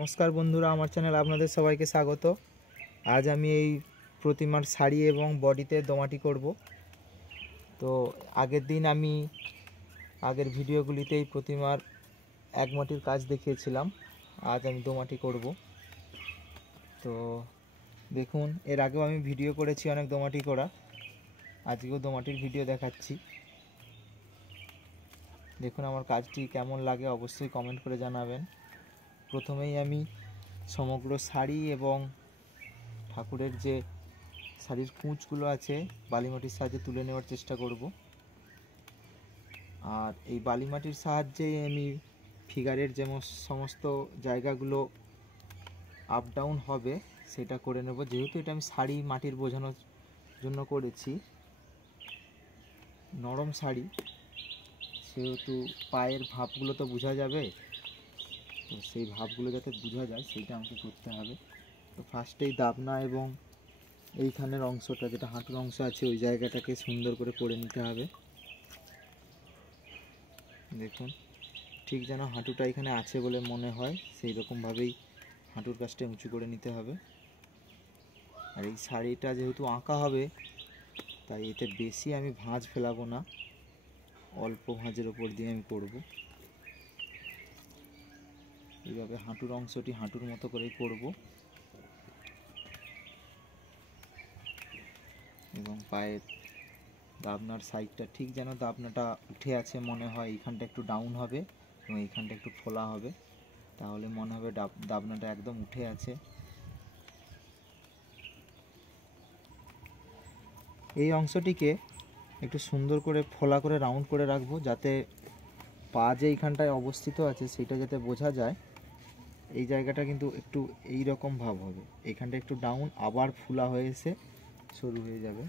नमस्कार बंधुरा आमार चैनल आपनादेर सबाइके स्वागत। आज आमी एई प्रतिमार शाड़ी एवं बडिते दोमाटी करब। तो आगेर दिन आमी आगेर भिडियोगुलिते एई प्रतिमार एकमाटिर काज देखिएछिलाम। आज आमी दोमाटी करब। तो देखुन एर आगेও आमी भिडियो करेছি अनेक दोमाटी करा, आजकेও दोमाटिर भिडियो देखाচ্ছি। देखुन आमार काजटी केमन लागे अवश्यई कमेंट करे जानाबेन। प्रथमेই আমি সমগ্র শাড়ি এবং ঠাকুরের যে শাড়ির কুঁচগুলো আছে বালিমাটির সাহায্যে তুলে নেওয়ার চেষ্টা করব। আর এই বালিমাটির সাহায্যে আমি ফিগারের যে সমস্ত জায়গাগুলো আপ ডাউন হবে সেটা করে নেব। যেহেতু এটা আমি শাড়ি মাটির বোঝানোর জন্য করেছি, নরম শাড়ি, সেহেতু পায়ের ভাবগুলো তো বোঝা যাবে। তো সেই ভাবগুলো যাতে বোঝা যায় সেইটা আমাকে করতে হবে। তো ফার্স্টেই দাবনা এবং এইখানের অংশটা যেটা হাঁটুর অংশ আছে ওই জায়গাটাকে সুন্দর করে করে নিতে হবে। দেখুন ঠিক যেন হাঁটুটা এখানে আছে বলে মনে হয় সেই রকমভাবেই হাঁটুর কাছটা উঁচু করে নিতে হবে। আর এই শাড়িটা যেহেতু আঁকা হবে তাই এতে বেশি আমি ভাঁজ ফেলাবো না, অল্প ভাঁজের ওপর দিয়ে আমি করব। এইভাবে হাঁটুর অংশটি হাঁটুর মতো করেই করব এবং পায়ের দাবনার সাইডটা ঠিক যেন দাবনাটা উঠে আছে মনে হয়, এইখানটা একটু ডাউন হবে এবং এইখানটা একটু খোলা হবে, তাহলে মনে হবে দাবনাটা একদম উঠে আছে। এই অংশটিকে একটু সুন্দর করে ফোলা করে রাউন্ড করে রাখবো, যাতে পা যে এইখানটায় অবস্থিত আছে সেটা যাতে বোঝা যায়। এই জায়গাটা কিন্তু একটু এই রকম ভাব হবে, এইখানটা একটু ডাউন আবার ফুলা হয়ে এসে সরু হয়ে যাবে।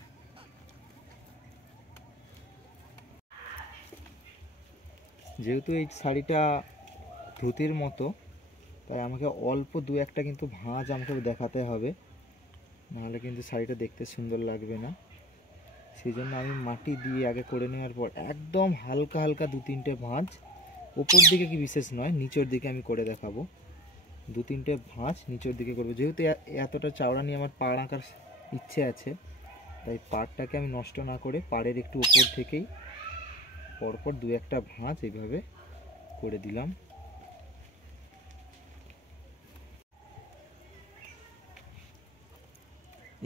যেহেতু এই শাড়িটা ধুতির মতো তাই আমাকে অল্প দু একটা কিন্তু ভাঁজ আমাকে দেখাতে হবে, নাহলে কিন্তু শাড়িটা দেখতে সুন্দর লাগবে না। সেই জন্য আমি মাটি দিয়ে আগে করে নেওয়ার পর একদম হালকা হালকা দু তিনটে ভাঁজ, ওপর দিকে কি বিশেষ নয়, নিচের দিকে আমি করে দেখাবো। দু তিনটে ভাঁজ নিচের দিকে করবো। যেহেতু এতটা চাওড়া নিয়ে আমার পাড় আঁকার ইচ্ছে আছে তাই পাড়টাকে আমি নষ্ট না করে পাড়ের একটু উপর থেকেই পরপর দু একটা ভাঁজ এইভাবে করে দিলাম।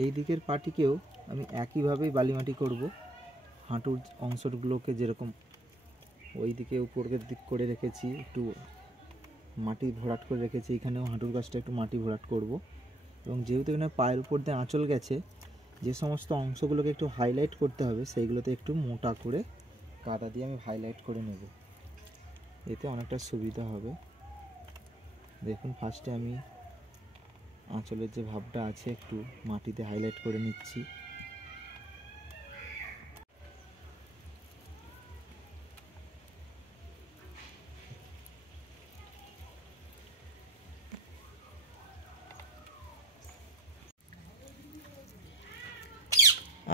এই দিকের পাটিকেও আমি একইভাবেই বালিমাটি করব। হাঁটুর অংশগুলোকে যেরকম ওই দিকে উপরের দিক করে রেখেছি, একটু মাটি ভরাট করে রেখেছি, এখানেও হাঁটুর কাছটা একটু মাটি ভরাট করব। এবং যেহেতু এখানে পায়ের উপর দিয়ে আঁচল গেছে, যে সমস্ত অংশগুলোকে একটু হাইলাইট করতে হবে সেইগুলোতে একটু মোটা করে কাদা দিয়ে আমি হাইলাইট করে নেব, এতে অনেকটা সুবিধা হবে। দেখুন ফার্স্টে আমি আঁচলের যে ভাবটা আছে একটু মাটিতে হাইলাইট করে নিচ্ছি।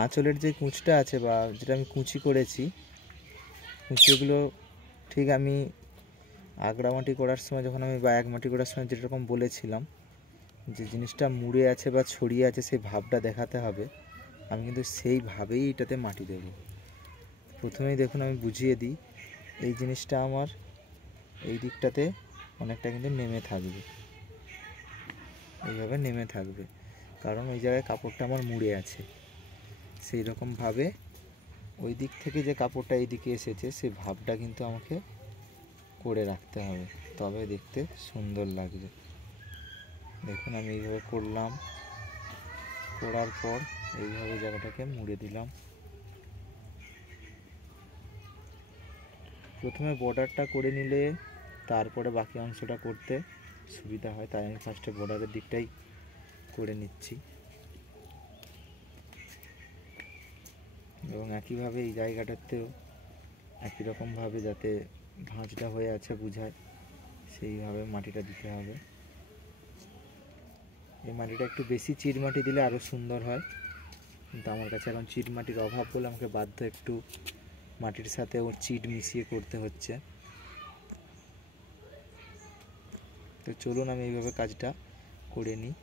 আঁচলের যে কুঁচটা আছে বা যেটা আমি কুঁচি করেছি, কুঁচিগুলো ঠিক আমি আগড়ামাটি করার সময় যখন আমি বা একমাটি করার সময় যেরকম বলেছিলাম যে জিনিসটা মুড়ে আছে বা ছড়িয়ে আছে সেই ভাবটা দেখাতে হবে, আমি কিন্তু সেইভাবেই এটাতে মাটি দেব। প্রথমেই দেখুন আমি বুঝিয়ে দিই, এই জিনিসটা আমার এই দিকটাতে অনেকটা কিন্তু নেমে থাকবে, এইভাবে নেমে থাকবে, কারণ ওই জায়গায় কাপড়টা আমার মুড়ে আছে। সেই রকমভাবে ওই দিক থেকে যে কাপড়টা এই দিকে এসেছে সেই ভাবটা কিন্তু আমাকে করে রাখতে হবে, তবে দেখতে সুন্দর লাগবে। দেখুন আমি এইভাবে করলাম, করার পর এইভাবে জায়গাটাকে মুড়ে দিলাম। প্রথমে বর্ডারটা করে নিলে তারপরে বাকি অংশটা করতে সুবিধা হয়, তাই আমি ফার্স্টে বর্ডারের দিকটাই করে নিচ্ছি। এবং একইভাবে এই জায়গাটাতেও একই রকমভাবে যাতে ভাঁজটা হয়ে আছে বোঝায় সেইভাবে মাটিটা দিতে হবে। এই মাটিটা একটু বেশি চিটমাটি দিলে আরও সুন্দর হয়, কিন্তু আমার কাছে এখন চিটমাটির অভাব বলে আমাকে বাধ্য একটু মাটির সাথে ওর চিট মিশিয়ে করতে হচ্ছে। তো চলুন আমি এইভাবে কাজটা করে নিই।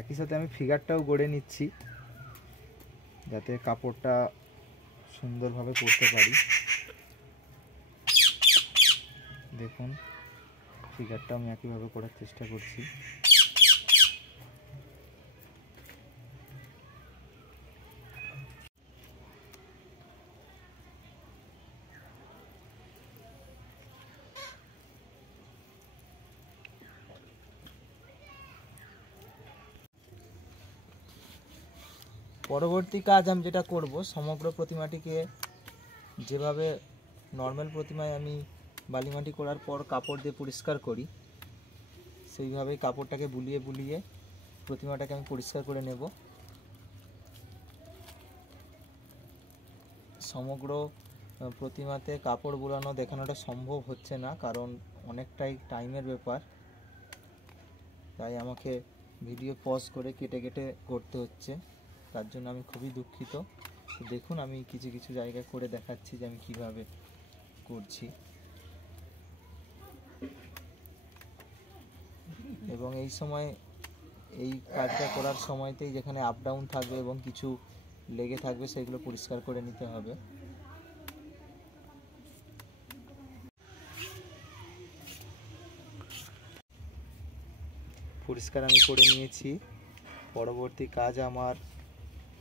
একই সাথে আমি ফিগারটাও গড়ে নিচ্ছি যাতে কাপড়টা সুন্দরভাবে পরতে পারি। দেখুন ফিগারটা আমি একইভাবে করার চেষ্টা করছি। পরবর্তী কাজ আমি যেটা করব, সমগ্র প্রতিমাটিকে যেভাবে নর্মাল প্রতিমায় আমি বালিমাটি করার পর কাপড় দিয়ে পরিষ্কার করি, সেইভাবেই কাপড়টাকে বুলিয়ে বুলিয়ে প্রতিমাটাকে আমি পরিষ্কার করে নেব। সমগ্র প্রতিমাতে কাপড় বুলানো দেখানোটা সম্ভব হচ্ছে না, কারণ অনেকটাই টাইমের ব্যাপার, তাই আমাকে ভিডিও পজ করে কেটে কেটে করতে হচ্ছে। তার জন্য আমি খুবই দুঃখিত। তো দেখুন আমি কিছু কিছু জায়গায় করে দেখাচ্ছি যে আমি কিভাবে করছি। এবং এই সময় এই কাজটা করার সময়তেই যেখানে আপ ডাউন থাকবে এবং কিছু লেগে থাকবে সেগুলো পরিষ্কার করে নিতে হবে। পরিষ্কার আমি করে নিয়েছি। পরবর্তী কাজ আমার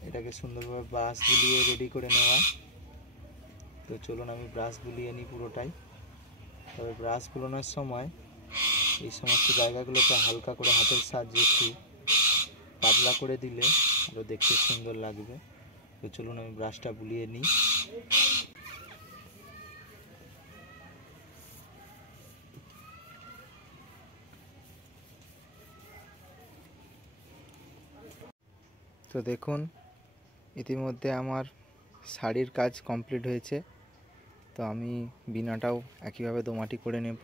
এটাকে সুন্দরভাবে ব্রাশ বুলিয়ে রেডি করে নেওয়া। তো চলুন আমি ব্রাশ বুলিয়ে নিই পুরোটাই। তবে ব্রাশ বুলানোর সময় এই সমস্ত জায়গাগুলোকে হালকা করে হাতের সাহায্যে একটু পাতলা করে দিলে আরও দেখতে সুন্দর লাগবে। তো চলুন আমি ব্রাশটা বুলিয়ে নিই। তো দেখুন ইতিমধ্যে আমার শাড়ির কাজ কমপ্লিট হয়েছে। তো আমি বিনাটাও একইভাবে দোমাটি করে নেব।